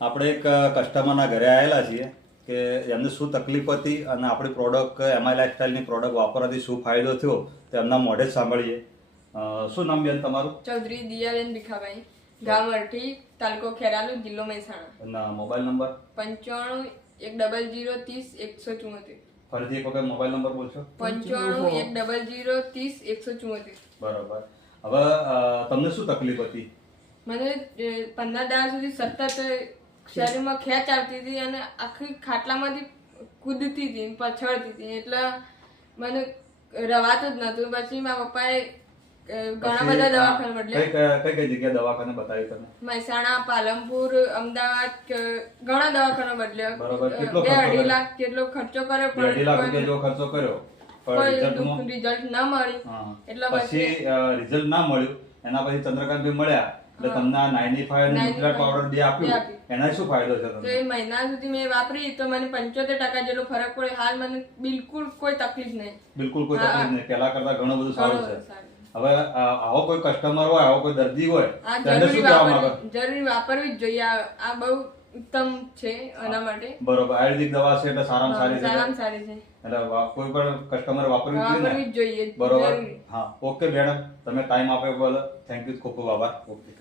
આપણે એક કસ્ટમરના ઘરે આવેલા છીએ કે એમને શું તકલીફ હતી અને આપણી પ્રોડક્ટ એમઆઈ લાઇફસ્ટાઈલની પ્રોડક્ટ વાપરવાથી શું ફાયદો થયો તે એમના મોઢે જ સાંભળીએ. શું નામ બેન તમારું? ચૌધરી દિયાબેન ભીખાભાઈ, ગામ અરઠી, તાલુકો ખેરાલુ, જિલ્લો મહેસાણા. અને મોબાઈલ નંબર? 95-100-30-174. ફરીથી એક વખત મોબાઈલ નંબર બોલશો? 95-100-30-174. બરોબર. હવે તમને શું તકલીફ હતી? મને 15 દાડા સુધી સતત શરીરમાં ખેંચ આવતી હતી અને આખી ખાટલામાંથી કૂદતી હતી, પછળતી હતી, એટલે મને રવાતું જ નતું. પછી મારા પપ્પાએ ઘણા બધા દવાખાના બદલ્યા. કઈ જગ્યાએ દવાખાને બતાવ્યું તમે? મહેસાણા, પાલનપુર, અમદાવાદ, ઘણા દવાખાના બદલ્યા. બરોબર. કેટલો 2-2.5 લાખ જેટલો ખર્ચો કર્યો, 2.5 લાખ રૂપિયા જેવો ખર્ચો કર્યો, પણ રિઝલ્ટ ના મળ્યું. એટલે પછી રિઝલ્ટ ના મળ્યું, એના પછી ચંદ્રકાંતભાઈ મળ્યા એટલે તમને આ 95 અને ન્યુટ્રાલ પાવડર બે આપ્યું. એના શું ફાયદો છે તમને? તો એ મહિના સુધી મેં વાપરી તો મને 75% જેટલો ફરક પડ્યો. હાલ મને બિલકુલ કોઈ તકલીફ નહીં. બિલકુલ કોઈ તકલીફ નહીં. પહેલા કરતા ઘણું બધું સારું છે. હવે આવો કોઈ કસ્ટમર હોય, આવો કોઈ દર્દી હોય, તેને શું કહેવા માંગો? જરૂરી વાપરવી જ જોઈએ. આ બહુ ઉત્તમ છે એના માટે. બરોબર. આયુર્વેદિક દવા છે એટલે સારામાં સારી છે. સારામાં સારી છે. એટલે કોઈ પણ કસ્ટમર વાપરવી જ જોઈએ. બરોબર. હા, ઓકે મેડમ, તમે ટાઈમ આપ્યો બદલ થેન્ક યુ, ખૂબ ખૂબ આભાર. ઓકે.